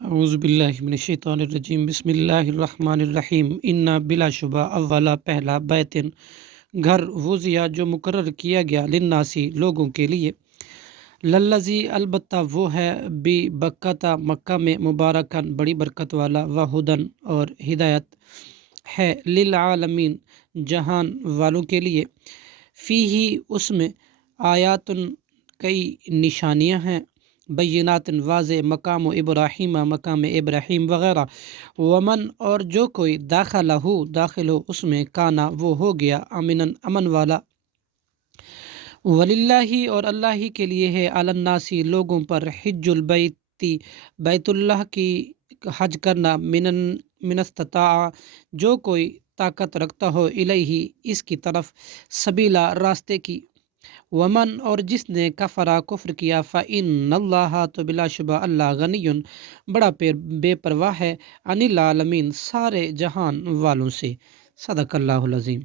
اعوذ باللہ من الشیطان الرجیم، بسم اللہ الرحمن الرحیم۔ انا بلا شبہ اولا پہلا بیتن گھر وضیا جو مقرر کیا گیا للناسی لوگوں کے لیے، للذی البتہ وہ ہے بھی بکتا مکہ میں مبارکن بڑی برکت والا، وہدن اور ہدایت ہے، للعالمین جہان والوں کے لیے، فیہ اس میں آیاتن کئی نشانیاں ہیں، بینات واضح، مقام و ابراہیم مقام ابراہیم وغیرہ، ومن اور جو کوئی داخل ہو اس میں، کانا وہ ہو گیا، امن امن والا، وللہ اور اللہ ہی کے لیے ہے، علی الناس لوگوں پر، حج البیتی بیت اللہ کی حج کرنا، من استطاع جو کوئی طاقت رکھتا ہو، الیہ اس کی طرف، سبیلا راستے کی، ومن اور جس نے کفرا کفر کیا، فإن اللہ تو بلا شبہ اللہ، غنی بڑا بے پرواہ ہے، عن العالمین سارے جہان والوں سے۔ صدق اللہ العظیم۔